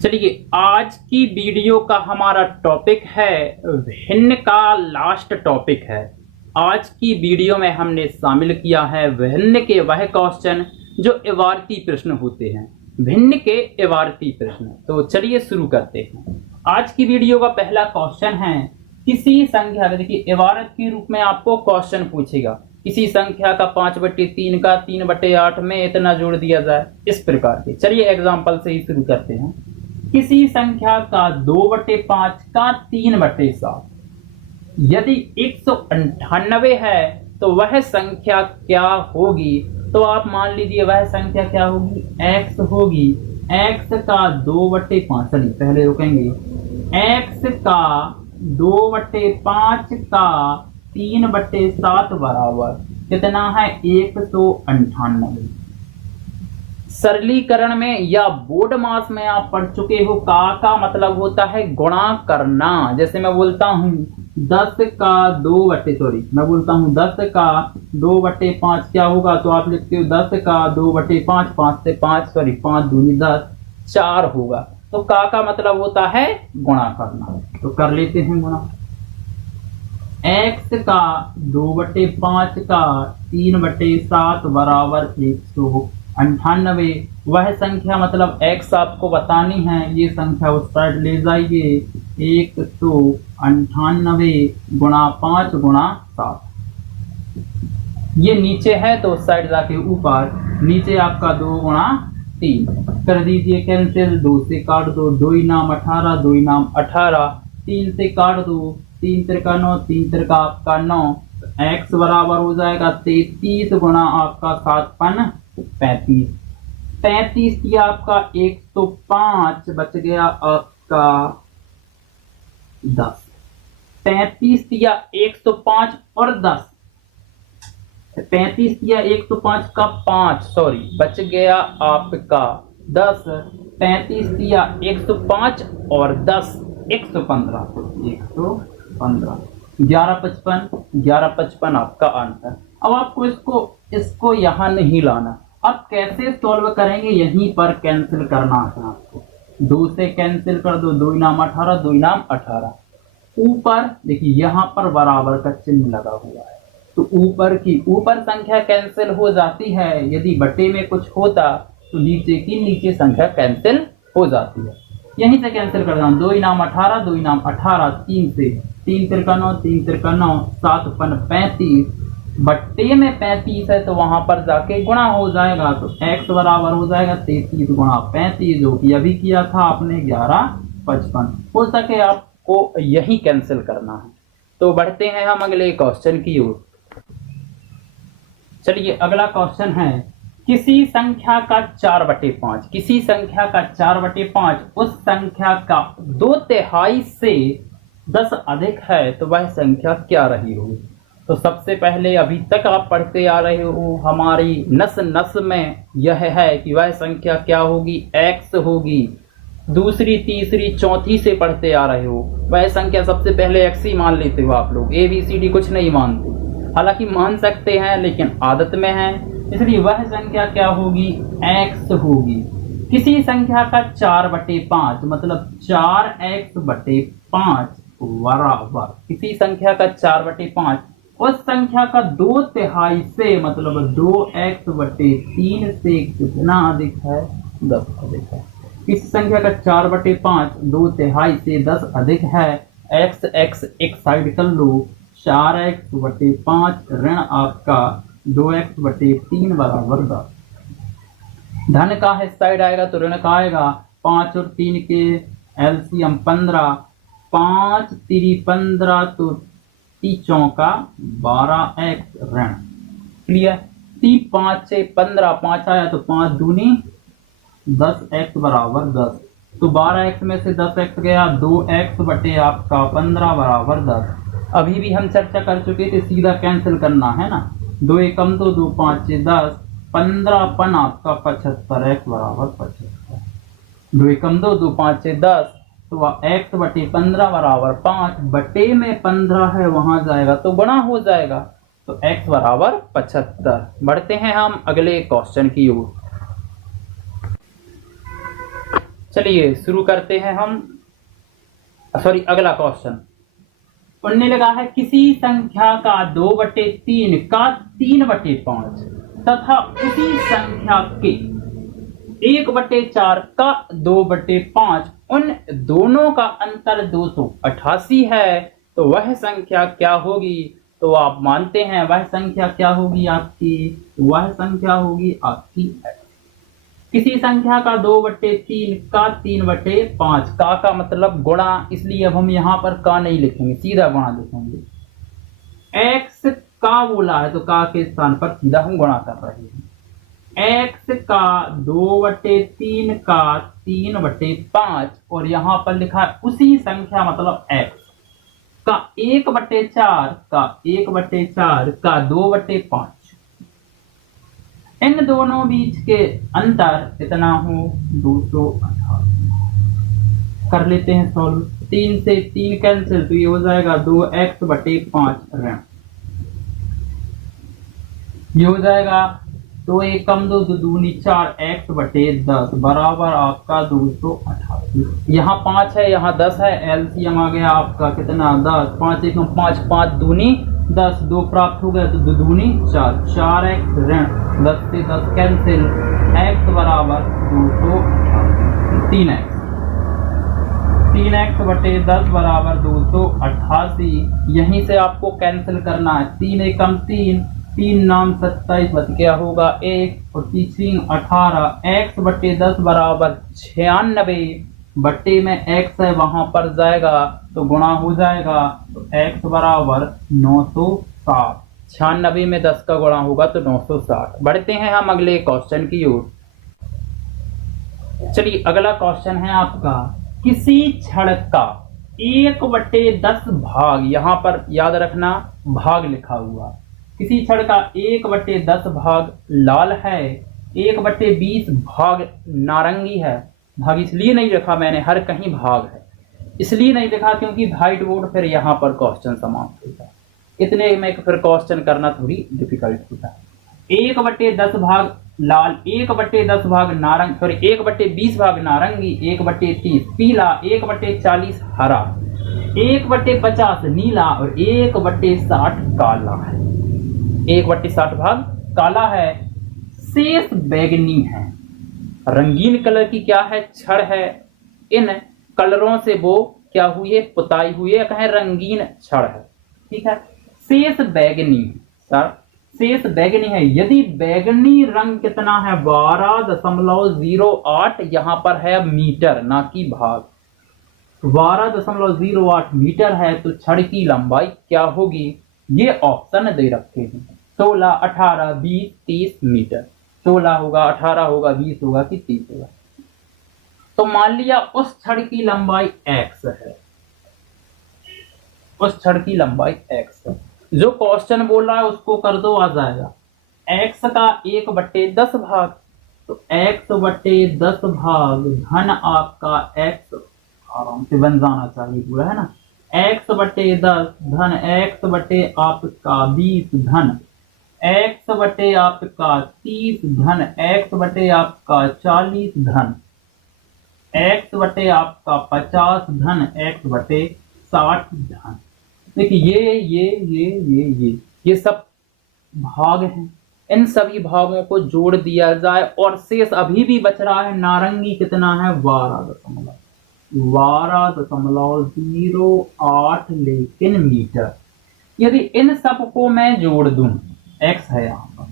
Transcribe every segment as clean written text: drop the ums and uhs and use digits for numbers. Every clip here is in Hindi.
चलिए आज की वीडियो का हमारा टॉपिक है भिन्न का लास्ट टॉपिक है। आज की वीडियो में हमने शामिल किया है भिन्न के वह क्वेश्चन जो इबारती प्रश्न होते हैं, भिन्न के इबारती प्रश्न। तो चलिए शुरू करते हैं। आज की वीडियो का पहला क्वेश्चन है किसी संख्या, देखिए इबारत के रूप में आपको क्वेश्चन पूछेगा किसी संख्या का 5/3 का 3/8 में इतना जोड़ दिया जाए, इस प्रकार के। चलिए एग्जाम्पल से ही शुरू करते हैं। किसी संख्या का 2/5 का 3/7 यदि 198 है तो वह संख्या क्या होगी? तो आप मान लीजिए वह संख्या क्या होगी, x होगी। x का 2/5, चलिए पहले रुकेंगे। x का 2/5 का 3/7 बराबर कितना है, 198। सरलीकरण में या बोर्ड मास में आप पढ़ चुके हो, का मतलब होता है गुणा करना। जैसे मैं बोलता हूँ 10 का 2/5 क्या होगा, तो आप लिखते हो 10 का 2/5, 5 दूनी 10, 4 होगा। तो का मतलब होता है गुणा करना। तो कर लेते हैं गुणा। x का 2/5 का 3/7 बराबर 198। वह संख्या मतलब x आपको बतानी है, ये संख्या उस साइड ले जाइए। 198 गुणा 5 गुणा 7, ये नीचे है तो उस साइड जाके ऊपर, नीचे आपका 2 गुणा 3 कर दीजिए कैंसिल। 2 से काट दो, 2 नाम 18, 2 नाम 18, 3 से काट दो, 3 त्रिका 9, 3 त्रिका आपका 9। x बराबर हो जाएगा 33 गुणा आपका 7 35। 35 किया आपका 105, बच गया आपका 10। 35 किया 105 और 10, 35 किया 105 का 5, सॉरी बच गया आपका 10। 35 किया 105 और 10 115, 115। 1155 आपका आंसर। अब आपको इसको यहां नहीं लाना। अब कैसे सॉल्व करेंगे, यहीं पर कैंसिल करना है आपको। 2 से कैंसिल कर दो, 2 नाम 18, 2 नाम 18। ऊपर देखिए यहां पर बराबर का चिन्ह लगा हुआ है, तो ऊपर संख्या कैंसिल हो जाती है। यदि बटे में कुछ होता तो नीचे की नीचे संख्या कैंसिल हो जाती है। यहीं से कैंसिल कर दो, 2 नाम 18, 2 नाम 18, 3 से 3 त्रिका 9, 3 त्रिका 9, 7 35। बट्टे में 35 है तो वहां पर जाके गुणा हो जाएगा, तो x बराबर हो जाएगा 33 गुणा 35, जो कि अभी किया था आपने 1155। हो सके आपको यही कैंसिल करना है। तो बढ़ते हैं हम अगले क्वेश्चन की ओर। चलिए अगला क्वेश्चन है किसी संख्या का 4/5, किसी संख्या का 4/5 उस संख्या का 2/3 से 10 अधिक है तो वह संख्या क्या रही होगी? तो सबसे पहले अभी तक आप पढ़ते आ रहे हो, हमारी नस नस में यह है कि वह संख्या क्या होगी, x होगी। दूसरी तीसरी चौथी से पढ़ते आ रहे हो, वह संख्या सबसे पहले x ही मान लेते हो आप लोग, ABCD कुछ नहीं मानते। हालांकि मान सकते हैं लेकिन आदत में है, इसलिए वह संख्या क्या होगी, x होगी। किसी संख्या का 4/5 मतलब 4x/5 बराबर, किसी संख्या का 4/5 उस संख्या का 2/3 से मतलब 2x/3 से कितना अधिक है, 10 अधिक है। इस संख्या का 4/5 2/3 से 10 अधिक है। x एक साइड कर लो, 4x/5 ऋण आपका 2x/3 बराबर 10। धन का है साइड आएगा तो ऋण का आएगा। 5 और 3 के एलसीएम 15, 5 3 15 तो 3 का 12x ऋण। क्लियर? 3 5 से 15, 5 आया तो 5 दूनी 10x बराबर 10। तो 12x में से 10x गया, 2x बटे आपका 15 बराबर 10। अभी भी हम चर्चा कर चुके थे, सीधा कैंसिल करना है ना। 2 एकम 2, 2 5 से 10, 15 पन आपका 75x बराबर 75। 2 एकम 2, 2 5 से 10, तो x बटे 15 बराबर 5, बटे में 15 है वहां जाएगा तो गुणा हो जाएगा, तो x बराबर 75। बढ़ते हैं हम अगले क्वेश्चन की ओर। चलिए शुरू करते हैं हम। सॉरी, अगला क्वेश्चन उनने लगा है किसी संख्या का 2/3 का 3/5 तथा उसी संख्या के 1/4 का 2/5 उन दोनों का अंतर 288 है, तो वह संख्या क्या होगी? तो आप मानते हैं वह संख्या क्या होगी आपकी? वह संख्या होगी आपकी x। किसी संख्या का 2/3 का 3/5 का मतलब गुणा, इसलिए अब हम यहाँ पर का नहीं लिखेंगे, सीधा गुणा लिखेंगे। x का बोला है तो का के स्थान पर सीधा हम गुणा कर रहे हैं। x का 2/3 का 3/5 और यहाँ पर लिखा है उसी संख्या मतलब x का 1/4 का 1/4 का 2/5। इन दोनों बीच के अंतर कितना हो? 288। कर लेते हैं सॉल्व। 3 से 3 कैंसिल, तो ये हो जाएगा 2x/5 ऋण। ये हो जाएगा 2 1 कम 2 2 दूनी 4x/10 बराबर आपका 288। यहाँ 5 है, यहाँ 10 है, एलसीएम आ गया आपका कितना? 10। 5 1 5 5 दूनी 10, 2 प्राप्त हो गया तो 2 दूनी 4, 4x ऋण 10 से 10 कैंसिल, x बराबर 3x। 3x/10 बराबर 288। यहीं से आपको कैंसिल करना है। 3 1 कम 3, 3 9 27 बच गया होगा 1 और 3 18। x/10 बराबर 96 बट्टे में x है वहां पर जाएगा तो गुणा हो जाएगा, तो x बराबर 960। 96 में 10 का गुणा होगा तो 960। बढ़ते हैं हम अगले क्वेश्चन की ओर। चलिए अगला क्वेश्चन है आपका किसी छड़ का 1/10 भाग, यहाँ पर याद रखना भाग लिखा हुआ, किसी छड़ का 1/10 भाग लाल है, 1/20 भाग नारंगी है। भाग इसलिए नहीं लिखा मैंने, हर कहीं भाग है, इसलिए नहीं लिखा क्योंकि व्हाइट बोर्ड फिर यहाँ पर क्वेश्चन समाप्त होता है, इतने में फिर क्वेश्चन करना थोड़ी डिफिकल्ट होता है। 1/10 भाग लाल, 1/10 भाग नारंगी, सॉरी 1/20 भाग नारंगी, 1/30 पीला, 1/40 हरा, 1/50 नीला और 1/60 काला है। 1/60 भाग काला है, शेष बैगनी है। रंगीन कलर की क्या है? छड़ है। इन कलरों से वो क्या हुई है? पुताई हुई है, कहें रंगीन छड़ है। ठीक है, शेष बैगनी सर, शेष बैगनी है। यदि बैगनी रंग कितना है? 12.08 यहाँ पर है मीटर, ना कि भाग। 12.08 मीटर है तो छड़ की लंबाई क्या होगी? ये ऑप्शन दे रखे हैं 16, 18, 20, 30 मीटर। 16 होगा, 18 होगा, 20 होगा कि 30 होगा। तो मान लिया उस छड़ की लंबाई x है, उस छड़ की लंबाई x है। जो क्वेश्चन बोल रहा है उसको कर दो, आ जाएगा x का 1/10 भाग, तो x/10 भाग धन आपका x, आराम से बन जाना चाहिए पूरा, है ना। x/10 धन x/आपका 20 धन x/आपका 30 धन x/आपका 40 धन x/आपका 50 धन x/60 धन। देखिए ये सब भाग हैं। इन सभी भागों को जोड़ दिया जाए और शेष अभी भी बच रहा है नारंगी, कितना है? 12.08 लेकिन मीटर। यदि इन सब को मैं जोड़ दूं, x है यहाँ पर,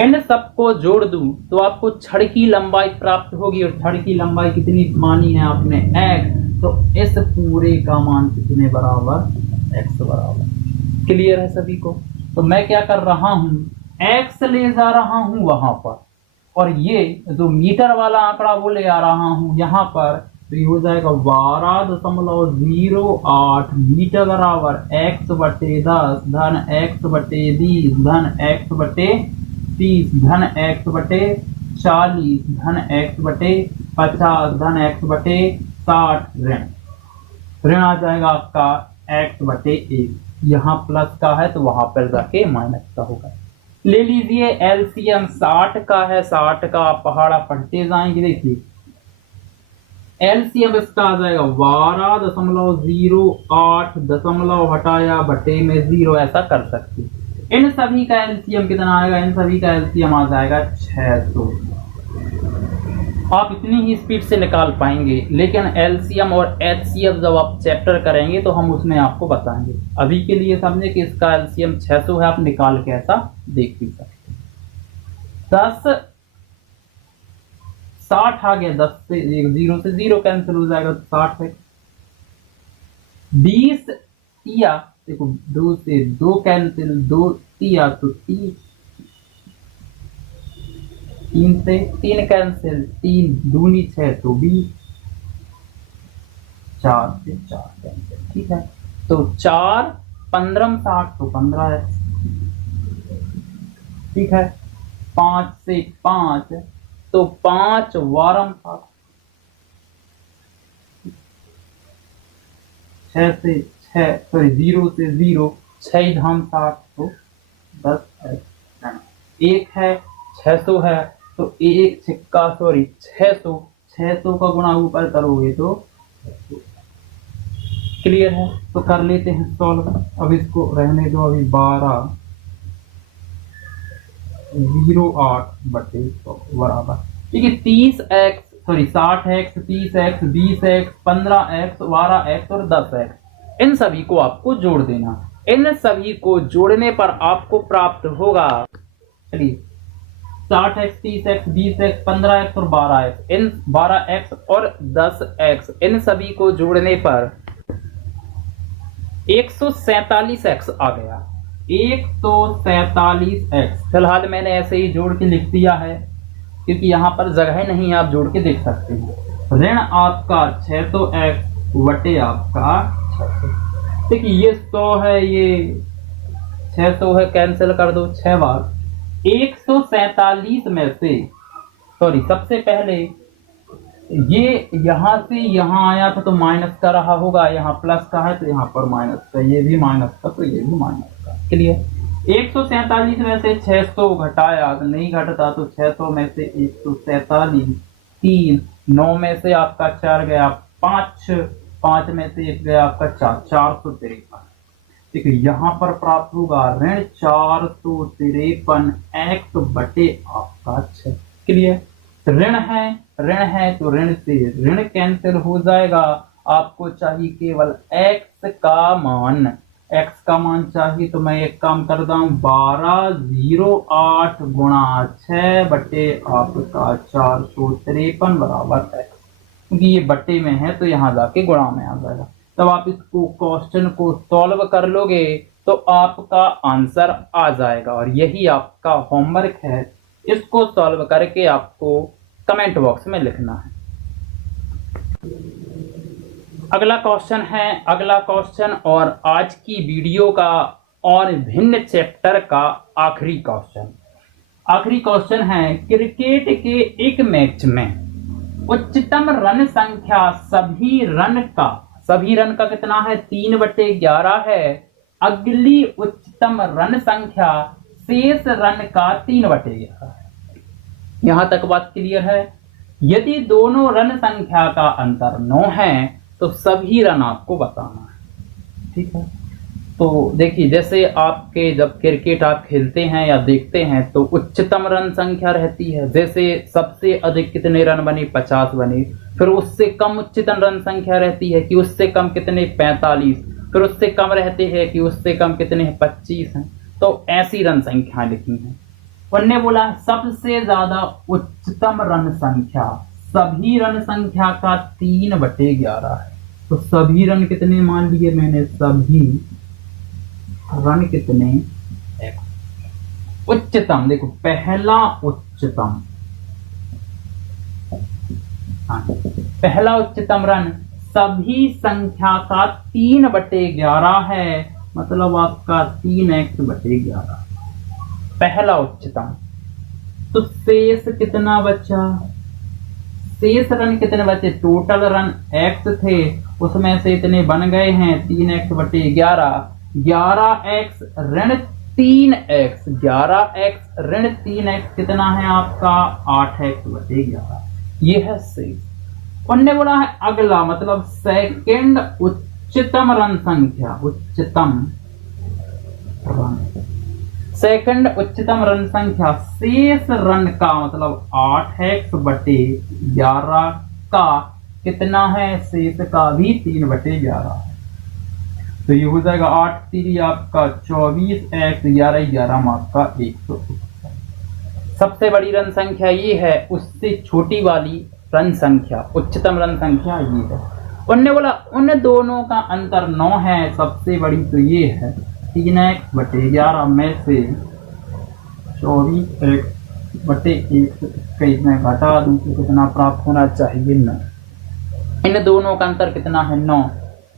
इन सब को जोड़ दूं तो आपको छड़ की लंबाई प्राप्त होगी, और छड़ की लंबाई कितनी मानी है आपने? x, तो इस पूरे का मान कितने बराबर? x बराबर। क्लियर है सभी को? तो मैं क्या कर रहा हूं, x ले जा रहा हूं वहां पर, और ये जो मीटर वाला आंकड़ा वो ले आ रहा हूं यहाँ पर, तो ये हो जाएगा 12.08 मीटर बराबर x/10 धन x/20 धन x/30 धन x/40 धन x/50 धन x/60 ऋण आ जाएगा आपका x/1। यहाँ प्लस का है तो वहां पर जाके माइनस का होगा। ले लीजिए एलसीएम 60 का है, 60 का आप पहाड़ा पढ़ते जाएंगे। देखिए एलसीएम इसका आ जाएगा 12.08 दशमलव हटाया बटे में 0, ऐसा कर सकते। इन सभी का एलसीएम कितना आएगा, इन सभी का एलसीएम आ जाएगा 600। आप इतनी ही स्पीड से निकाल पाएंगे, लेकिन एलसीएम और एचसीएफ जब आप चैप्टर करेंगे तो हम उसमें आपको बताएंगे। अभी के लिए समझे कि इसका एलसीएम 600 है, आप निकाल के ऐसा देख भी सकते। 10 60 आ गया, 10 से 0 से 0 कैंसिल हो जाएगा तो 60 है। 20 तिया, देखो 2 से 2 कैंसिल, 2 तिया तो 30, 3 से 3 कैंसिल, 3 दूनी 6 तो 20, 4 से 4 कैंसिल, ठीक है। तो 4 15 60 तो 15 है, ठीक है। 5 से 5 तो 5 वारम 60, 6 से 6 सॉरी 0 से 0, 6 धाम 60 तो 10 है। 1 है 600 है तो 1 छिक्का सॉरी 600, 600 का गुणा ऊपर करोगे तो क्लियर है। तो कर लेते हैं सॉल्व। अब इसको रहने दो, अभी 12.08 बटे 100 बराबर, ठीक है 30x sorry 60x 30x 20x 15x 12x और 10x। इन सभी को आपको जोड़ देना। इन सभी को जोड़ने पर आपको प्राप्त होगा, चलिए 60x 30x 20x 15x और 12x, इन 12x और 10x इन सभी को जोड़ने पर 147x आ गया। 147x फिलहाल मैंने ऐसे ही जोड़ के लिख दिया है क्योंकि यहाँ पर जगह नहीं है, आप जोड़ के देख सकते हैं। ऋण आपका 600x वटे आपका 600, देखिए ये 100 है, ये 600 है, कैंसिल कर दो 6 बार। 147 में से सॉरी सबसे पहले ये यहां से यहां आया था तो माइनस का रहा होगा, यहाँ प्लस का है तो यहाँ पर माइनस का, ये भी माइनस का तो ये भी माइनस का, क्लियर। 147 में से 600 घटाया तो नहीं घटता, तो 600 में से 147 3, 9 में से आपका 4 गया 5, 5 में से 1 गया आपका 4, 453। ठीक है, यहाँ पर प्राप्त होगा ऋण 453 x बटे आपका 6, क्लियर। ऋण है तो ऋण से ऋण कैंसिल हो जाएगा। आपको चाहिए केवल x का मान, x का मान चाहिए तो मैं एक काम करता हूँ 1208 गुणा 6 बटे आपका 453 बराबर है, क्योंकि ये बटे में है तो यहाँ जाके गुणा में आ जाएगा। तब आप इसको क्वेश्चन को सॉल्व कर लोगे तो आपका आंसर आ जाएगा, और यही आपका होमवर्क है। इसको सॉल्व करके आपको कमेंट बॉक्स में लिखना है। अगला क्वेश्चन और आज की वीडियो का और भिन्न चैप्टर का आखिरी क्वेश्चन है, क्रिकेट के एक मैच में उच्चतम रन संख्या सभी रन का कितना है 3/11 है। अगली उच्चतम रन संख्या शेष रन का 3/11 है। यहां तक बात क्लियर है। यदि दोनों रन संख्या का अंतर 9 है तो सभी रन आपको बताना है, ठीक है। तो देखिए, जैसे आपके जब क्रिकेट आप खेलते हैं या देखते हैं तो उच्चतम रन संख्या रहती है, जैसे सबसे अधिक कितने रन बने 50 बने, फिर उससे कम उच्चतम रन संख्या रहती है कि उससे कम कितने 45, फिर उससे कम रहते हैं कि उससे कम कितने 25 हैं। तो ऐसी रन संख्या लिखी है। उन्होंने बोला सबसे ज्यादा उच्चतम रन संख्या सभी रन संख्या का 3/11 है। तो सभी रन कितने मान लिए मैंने, सभी रन कितने उच्चतम, देखो पहला उच्चतम रन सभी संख्या का 3/11 है, मतलब आपका 3x/11 पहला उच्चतम। तो शेष कितना बचा, शेष रन कितने बचे, टोटल रन x थे उसमें से इतने बन गए हैं 3x/11, 11x ऋण 3x 11x ऋण 3x कितना है आपका 8x/11, ये है शेष। उनने बोला है अगला मतलब सेकंड उच्चतम ऋण संख्या, सेकंड उच्चतम ऋण संख्या शेष ऋण का मतलब 8x/11 का कितना है, शेष का भी 3/11, तो ये हो जाएगा 8 3 आपका 24x 11 आपका 121। सबसे बड़ी ऋण संख्या ये है, उससे छोटी वाली ऋण संख्या उच्चतम ऋण संख्या ये है। उनने बोला उन दोनों का अंतर 9 है, सबसे बड़ी तो ये है 3x/11 में से 24x/1 में घटा दूं तो कितना प्राप्त होना चाहिए 9। इन दोनों का अंतर कितना है 9,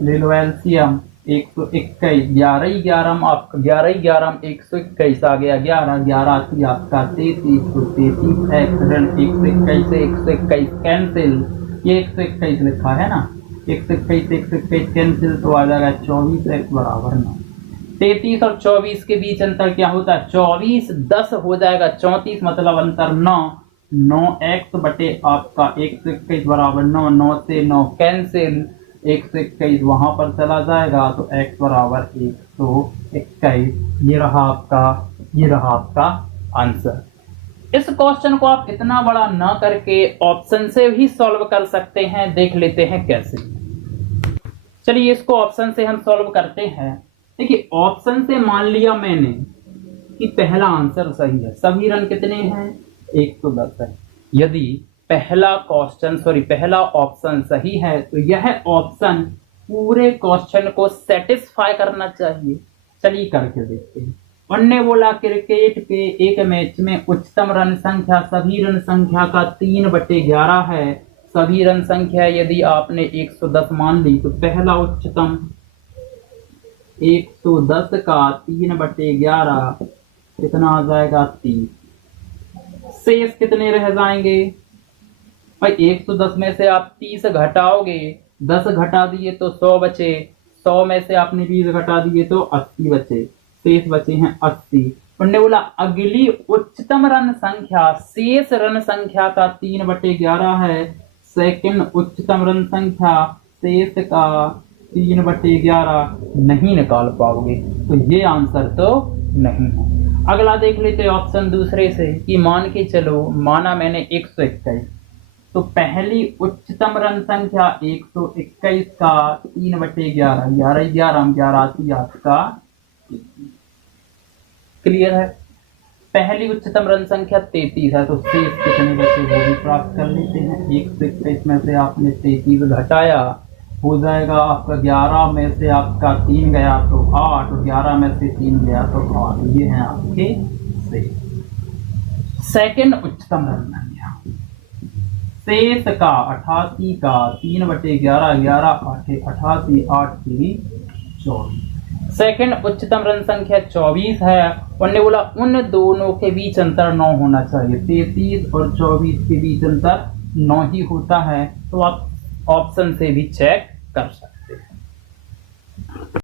ले लो एलसीएम 121, 11 आपका 11 121 आ गया 11 थी आपका 33, तो 33x ऋण 121 से 121 कैंसिल, ये 121 लिखा है ना, 121 कैंसिल तो आ जाएगा 24x बराबर 9। 33 और 24 के बीच अंतर क्या होता है 24, 10 हो जाएगा 34, मतलब अंतर 9, 9x बटे आपका 121 बराबर 9, 9 से 9 कैंसिल, 121 वहां पर चला जाएगा तो x बराबर 121, ये रहा आपका आंसर। इस क्वेश्चन को आप इतना बड़ा ना करके ऑप्शन से भी सॉल्व कर सकते हैं, देख लेते हैं कैसे। चलिए इसको ऑप्शन से हम सॉल्व करते हैं। देखिए ऑप्शन से मान लिया मैंने कि पहला आंसर सही है, सभी ऋण कितने हैं 110 है। यदि पहला ऑप्शन सही है तो यह ऑप्शन पूरे क्वेश्चन को सेटिस्फाई करना चाहिए। चलिए करके देखते हैं। उन्होंने बोला क्रिकेट के एक मैच में उच्चतम रन संख्या सभी रन संख्या का 3/11 है। सभी रन संख्या यदि आपने 110 मान ली तो पहला उच्चतम 110 का 3/11 कितना आ जाएगा 30। शेष कितने रह जाएंगे भाई, 110 में से आप 30 घटाओगे, 10 घटा दिए तो 100 बचे, 100 में से आपने 20 घटा दिए तो 80 बचे, शेष बचे हैं 80। उन्होंने बोला अगली उच्चतम ऋण संख्या शेष ऋण संख्या का 3/11 है। सेकंड उच्चतम ऋण संख्या शेष का 3/11 नहीं निकाल पाओगे, तो ये आंसर तो नहीं है। अगला देख लेते ऑप्शन दूसरे से कि मान के चलो, माना मैंने 121, तो पहली उच्चतम ऋण संख्या 121 का 3/11, 11 आपका क्लियर है। पहली उच्चतम ऋण संख्या 33 है, तो शेष कितने बचे वो भी प्राप्त कर लेते हैं। 121 में से आपने 33 घटाया, हो जाएगा आपका 11 में से आपका 3 गया तो 8, और 11 में से 3 गया तो 8, ये हैं आपके शेष। सेकंड उच्चतम ऋण संख्या शेष का 88 का 3/11, 11 8 88, 8 3 24। सेकंड उच्चतम ऋण संख्या 24 है। उन्होंने बोला उन दोनों के बीच अंतर 9 होना चाहिए। 33 और 24 के बीच अंतर 9 ही होता है, तो आप ऑप्शन से भी चेक कर सकते हैं।